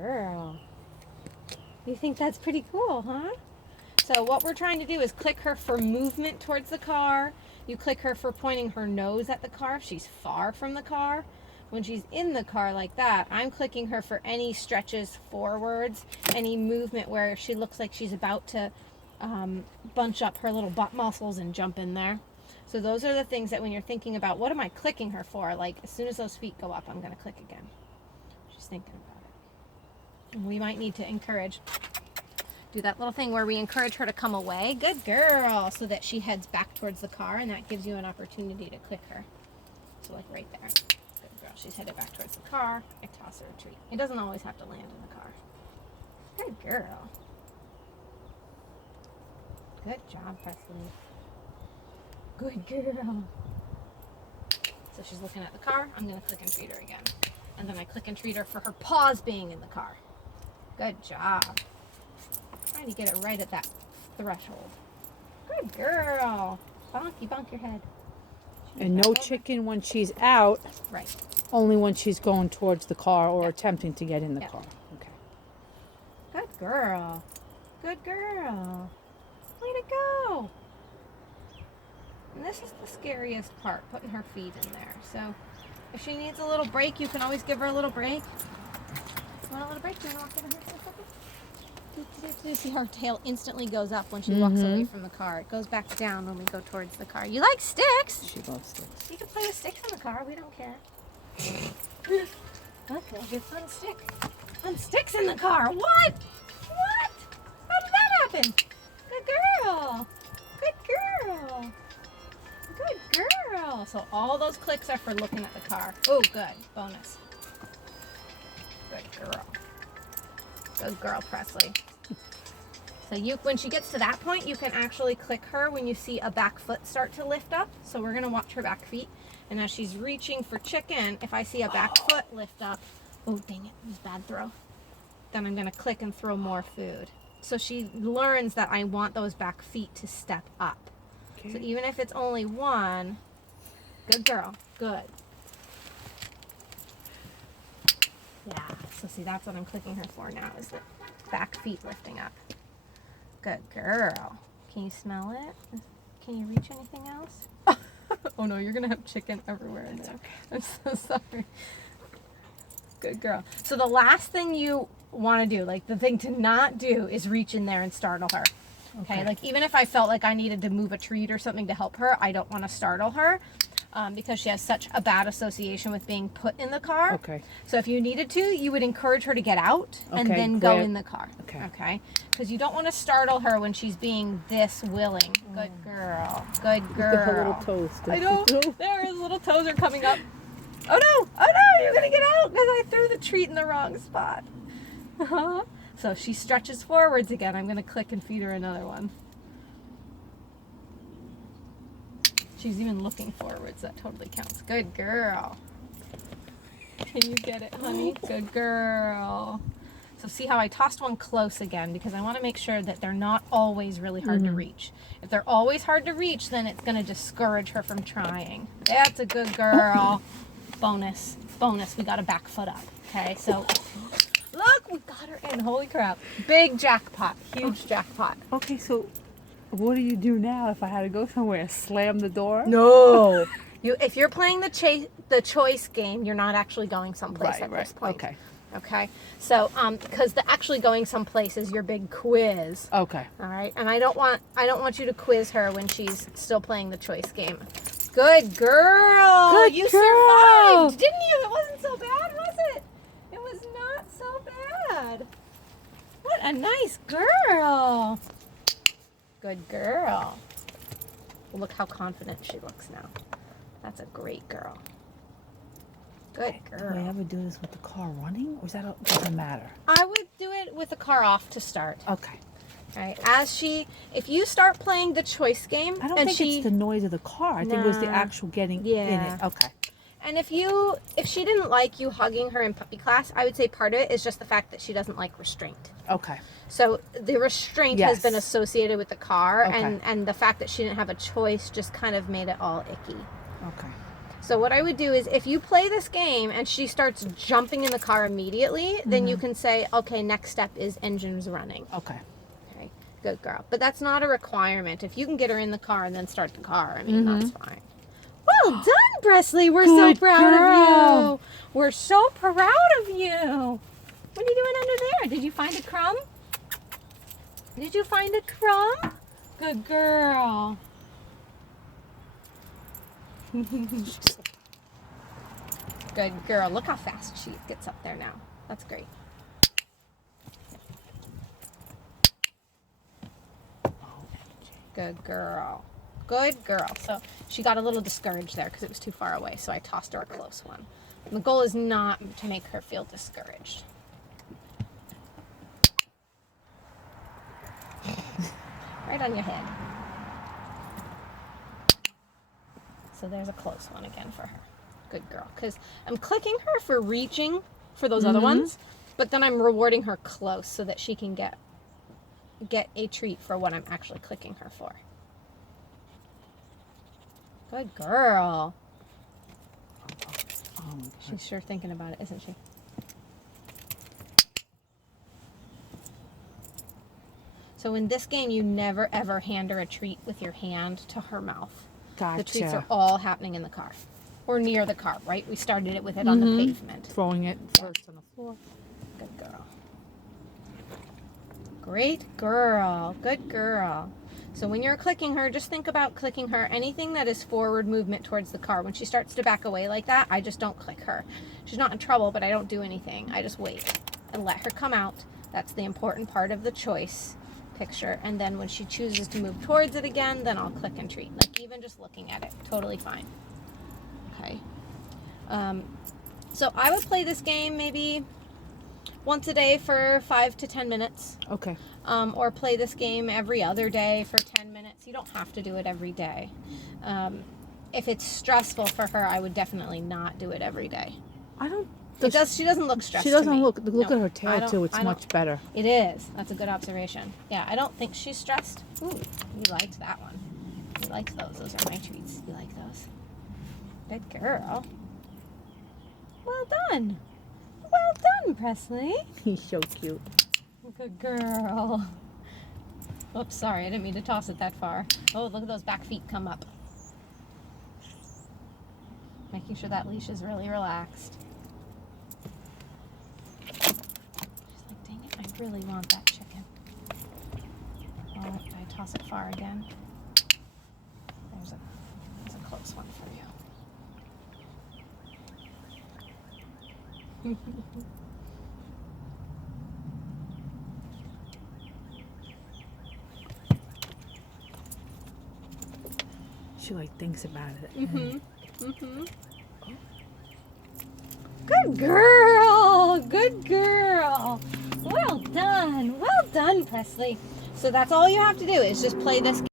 girl. You think that's pretty cool, huh? So what we're trying to do is click her for movement towards the car. You click her for pointing her nose at the car if she's far from the car. When she's in the car like that, I'm clicking her for any stretches forwards, any movement where she looks like she's about to bunch up her little butt muscles and jump in there. So those are the things that when you're thinking about what am I clicking her for, like as soon as those feet go up, I'm going to click again. She's thinking about it. And we might need to encourage, do that little thing where we encourage her to come away. Good girl. So that she heads back towards the car, and that gives you an opportunity to click her. So like right there. Good girl. She's headed back towards the car. I toss her a treat. It doesn't always have to land in the car. Good girl. Good job, Presley. Good girl. So she's looking at the car. I'm going to click and treat her again. And then I click and treat her for her paws being in the car. Good job. Trying to get it right at that threshold. Good girl. Bonky, bonk your head. And no chicken when she's out. Right. Only when she's going towards the car or attempting to get in the car. Okay. Good girl. Good girl. Way to go. And this is the scariest part, putting her feet in there. So if she needs a little break, you can always give her a little break. Want a little break? Do you want to walk over here for a second? You see her tail instantly goes up when she walks away from the car. It goes back down when we go towards the car. You like sticks? She loves sticks. You can play with sticks in the car. We don't care. Okay, here's fun stick. Fun sticks in the car. What? What? How did that happen? Good girl. Good girl. Good girl. So all those clicks are for looking at the car. Oh, good. Bonus. Good girl. Good girl, Presley. So when she gets to that point, you can actually click her when you see a back foot start to lift up. So we're going to watch her back feet. And as she's reaching for chicken, if I see a back foot lift up, oh, dang it, it was a bad throw. Then I'm going to click and throw more food. So she learns that I want those back feet to step up. Okay. So even if it's only one, good girl, good. Yeah, so see, that's what I'm clicking her for now, is the back feet lifting up. Good girl. Can you smell it? Can you reach anything else? Oh no, you're gonna have chicken everywhere in there. Okay. I'm so sorry. Good girl. So the last thing you want to do, like the thing to not do, is reach in there and startle her. Okay, like even if I felt like I needed to move a treat or something to help her, I don't want to startle her. Because she has such a bad association with being put in the car. Okay. So if you needed to, you would encourage her to get out and then go in the car. Okay. Okay. Because you don't want to startle her when she's being this willing. Good girl. Good girl. Look at her little toes. I know. There, his little toes are coming up. Oh no! Oh no! You're gonna get out because I threw the treat in the wrong spot. So she stretches forwards again. I'm gonna click and feed her another one. She's even looking forwards. That totally counts. Good girl. Can you get it, honey? Good girl. So see how I tossed one close again because I want to make sure that they're not always really hard to reach. If they're always hard to reach, then it's going to discourage her from trying. That's a good girl. Bonus. Bonus. We got a back foot up. Okay, so look, we got her in. Holy crap. Big jackpot. Huge jackpot. Okay, so what do you do now if I had to go somewhere? Slam the door? No. If you're playing the choice game, you're not actually going someplace at this point. Okay. Okay. So, because the actually going someplace is your big quiz. Okay. All right. And I don't want you to quiz her when she's still playing the choice game. Good girl. Good you girl. survived, didn't you? It wasn't so bad, was it? It was not so bad. What a nice girl. Good girl. Look how confident she looks now. That's a great girl. Good girl. Do I ever do this with the car running, or doesn't matter? I would do it with the car off to start. Okay. All right. If you start playing the choice game, I don't think it's the noise of the car. I think it was the actual getting in it. Okay. And if she didn't like you hugging her in puppy class, I would say part of it is just the fact that she doesn't like restraint. Okay. So the restraint has been associated with the car, and the fact that she didn't have a choice just kind of made it all icky. Okay. So what I would do is if you play this game and she starts jumping in the car immediately, then you can say, okay, next step is engines running. Okay. Okay, good girl. But that's not a requirement. If you can get her in the car and then start the car, I mean, that's fine. Well done, Presley. We're so Good proud of girl. you. We're so proud of you. What are you doing under there? Did you find a crumb? Did you find a crumb? Good girl. Good girl. Look how fast she gets up there now. That's great. Good girl. Good girl. So she got a little discouraged there because it was too far away, so I tossed her a close one. And the goal is not to make her feel discouraged. Right on your head. So there's a close one again for her. Good girl. Because I'm clicking her for reaching for those other ones, but then I'm rewarding her close so that she can get a treat for what I'm actually clicking her for. Good girl. Oh my God. She's sure thinking about it, isn't she? So in this game, you never ever hand her a treat with your hand to her mouth. Gotcha. The treats are all happening in the car. Or near the car, right? We started it with it on the pavement. Throwing it first on the floor. Good girl. Great girl. Good girl. So when you're clicking her, just think about clicking her. Anything that is forward movement towards the car. When she starts to back away like that, I just don't click her. She's not in trouble, but I don't do anything. I just wait and let her come out. That's the important part of the choice picture. And then when she chooses to move towards it again, then I'll click and treat. Like even just looking at it, totally fine. Okay. So I would play this game maybe once a day for 5 to 10 minutes. Okay. Or play this game every other day for 10 minutes. You don't have to do it every day. If it's stressful for her, I would definitely not do it every day. I don't. She doesn't look stressed. She doesn't to me. look No, at her tail too. It's much better. It is. That's a good observation. Yeah, I don't think she's stressed. Ooh, you liked that one. You liked those. Those are my treats. You like those? Good girl. Well done. Well done, Presley. He's so cute. Good girl. Oops, sorry. I didn't mean to toss it that far. Oh, look at those back feet come up. Making sure that leash is really relaxed. She's like, dang it, I really want that chicken. Oh, did I toss it far again? There's a close one for you. She like thinks about it. Good girl. Good girl. Well done. Well done, Presley. So that's all you have to do is just play this game.